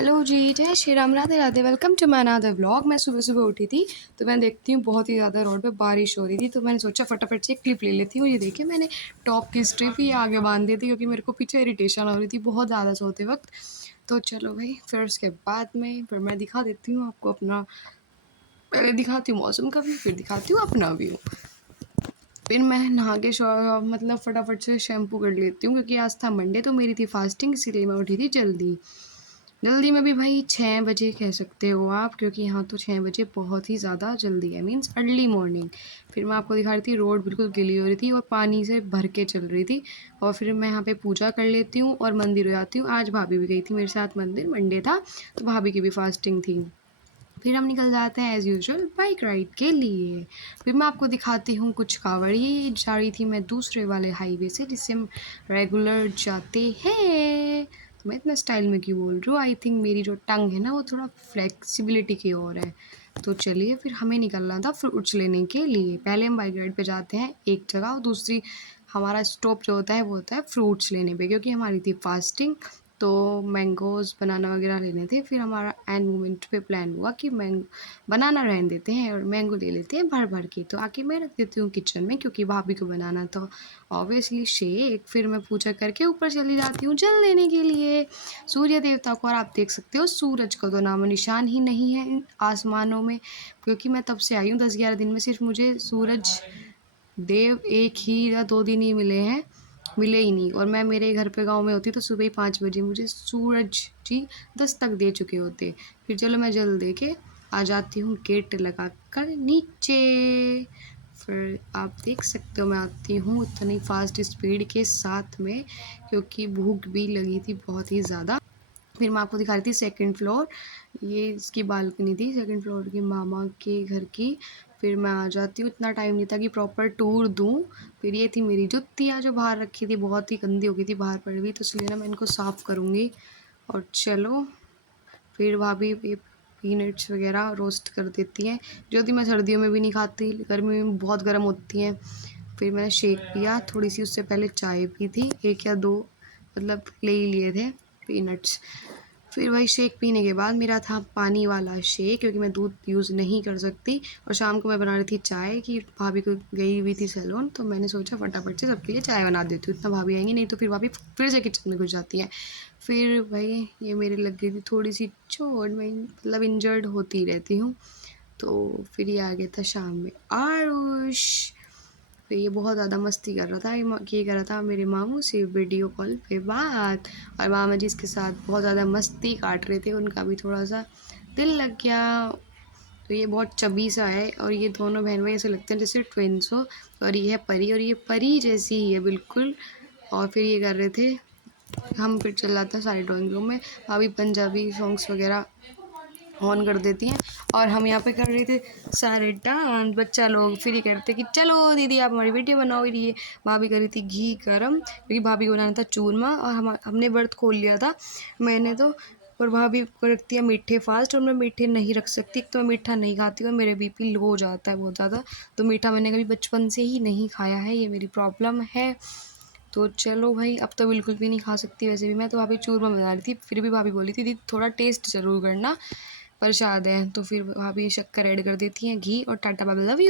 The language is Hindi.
हेलो जी, जय Shri Ram, Radhe Radhe. Welcome to my another vlog. मैं सुबह सुबह उठी थी तो मैं देखती हूँ बहुत ही ज़्यादा रोड पे बारिश हो रही थी, तो मैंने सोचा फटाफट से एक क्लिप ले लेती हूँ। ये देखिए मैंने टॉप की स्ट्रिप ही आगे बांध दी थी क्योंकि मेरे को पीछे इरिटेशन हो रही थी बहुत ज़्यादा सोते वक्त। तो चलो भाई, फिर उसके बाद में फिर मैं दिखा देती हूँ आपको अपना, पहले दिखाती हूँ मौसम का व्यू, फिर दिखाती हूँ अपना व्यू। फिर मैं नहा के मतलब फटाफट से शैम्पू कर लेती हूँ क्योंकि आज था मंडे, तो मेरी थी फास्टिंग, इसीलिए मैं उठी थी जल्दी। जल्दी में भी भाई 6 बजे कह सकते हो आप, क्योंकि यहाँ तो 6 बजे बहुत ही ज़्यादा जल्दी है, मीन्स अर्ली मॉर्निंग। फिर मैं आपको दिखा रही थी, रोड बिल्कुल गीली हो रही थी और पानी से भर के चल रही थी। और फिर मैं यहाँ पे पूजा कर लेती हूँ और मंदिर हो जाती हूँ। आज भाभी भी गई थी मेरे साथ मंदिर, मंडे था तो भाभी की भी फास्टिंग थी। फिर हम निकल जाते हैं एज़ यूजुअल बाइक राइड के लिए। फिर मैं आपको दिखाती हूँ कुछ कांवड़ी। जा रही थी मैं दूसरे वाले हाईवे से जिससे हम रेगुलर जाते हैं। तो मैं इतना स्टाइल में क्यों बोल रही हूँ, आई थिंक मेरी जो टंग है ना वो थोड़ा फ्लेक्सिबिलिटी की ओर है। तो चलिए, फिर हमें निकलना था फ्रूट्स लेने के लिए। पहले हम बाइक राइड पे जाते हैं एक जगह, और दूसरी हमारा स्टॉप जो होता है वो होता है फ्रूट्स लेने पे, क्योंकि हमारी थी फास्टिंग। तो मैंगोज़ बनाना वगैरह लेने थे। फिर हमारा एंड मोमेंट पे प्लान हुआ कि बनाना रहने देते हैं और मैंगो ले लेते हैं भर भर के। तो आके मैं रख देती हूँ किचन में क्योंकि भाभी को बनाना था ऑब्वियसली शेक। फिर मैं पूजा करके ऊपर चली जाती हूँ जल लेने के लिए सूर्य देवता को। और आप देख सकते हो सूरज का तो नामो निशान ही नहीं है इन आसमानों में, क्योंकि मैं तब से आई हूँ 10-11 दिन में सिर्फ मुझे सूरज देव एक ही या 2 दिन ही मिले ही नहीं। और मैं मेरे घर पे गांव में होती तो सुबह ही 5 बजे मुझे सूरज जी दस्तक दे चुके होते। फिर चलो मैं जल दे के आ जाती हूँ गेट लगा कर नीचे। फिर आप देख सकते हो मैं आती हूँ इतनी फास्ट स्पीड के साथ में क्योंकि भूख भी लगी थी बहुत ही ज़्यादा। फिर मैं आपको दिखा रही थी सेकंड फ्लोर, ये इसकी बालकनी थी सेकंड फ्लोर की मामा के घर की। फिर मैं आ जाती हूँ, इतना टाइम नहीं था कि प्रॉपर टूर दूँ। फिर ये थी मेरी जुत्तियाँ जो बाहर रखी थी, बहुत ही गंदी हो गई थी बाहर पड़ी हुई, तो इसलिए ना मैं इनको साफ़ करूँगी। और चलो फिर भाभी ये पीनट्स वगैरह रोस्ट कर देती हैं, जो कि मैं सर्दियों में भी नहीं खाती, गर्मी में बहुत गर्म होती हैं। फिर मैंने शेक पिया, थोड़ी सी उससे पहले चाय पी थी, 1 या 2 मतलब ले ही लिए थे पीनट्स। फिर वही शेक पीने के बाद मेरा था पानी वाला शेक, क्योंकि मैं दूध यूज़ नहीं कर सकती। और शाम को मैं बना रही थी चाय कि भाभी को गई हुई थी सैलून, तो मैंने सोचा फटाफट से सबके लिए चाय बना देती हूँ, इतना भाभी आएंगी नहीं तो फिर भाभी फिर से किचन में घुस जाती हैं। फिर भाई ये मेरे लग गई थी थोड़ी सी चोट, मैं मतलब इंजर्ड होती रहती हूँ। तो फिर ये आ गया था शाम में आरुष। फिर ये बहुत ज़्यादा मस्ती कर रहा था, ये कर रहा था मेरे मामू से वीडियो कॉल पे बात, और मामा जी इसके साथ बहुत ज़्यादा मस्ती काट रहे थे, उनका भी थोड़ा सा दिल लग गया। तो ये बहुत चबी सा है और ये दोनों बहन भाई ऐसे लगते हैं जैसे ट्विन्स हो। और ये है परी, और ये परी जैसी ही है बिल्कुल। और फिर ये कर रहे थे, हम फिर चल रहा था सारे ड्राइंग रूम में, अभी पंजाबी सॉन्ग्स वगैरह ऑन कर देती हैं और हम यहाँ पे कर रहे थे सारे डांस बच्चा लोग। फिर ये कहते कि चलो दीदी आप हमारी वीडियो बनाओ। ये भाभी कर रही थी घी गरम, क्योंकि भाभी को बनाना था चूरमा, और हमने व्रत खोल लिया था मैंने तो। और भाभी को रखती है मीठे फास्ट, और मैं मीठे नहीं रख सकती, तो मैं मीठा नहीं खाती और मेरे बीपी लो हो जाता है बहुत ज़्यादा। तो मीठा मैंने कभी बचपन से ही नहीं खाया है, ये मेरी प्रॉब्लम है। तो चलो भाई, अब तो बिल्कुल भी नहीं खा सकती वैसे भी मैं, तो भाभी चूरमा बना रही थी। फिर भी भाभी बोली थी दीदी थोड़ा टेस्ट ज़रूर करना, प्रसाद है। तो फिर भाभी शक्कर ऐड कर देती हैं, घी, और tata bye bye love you.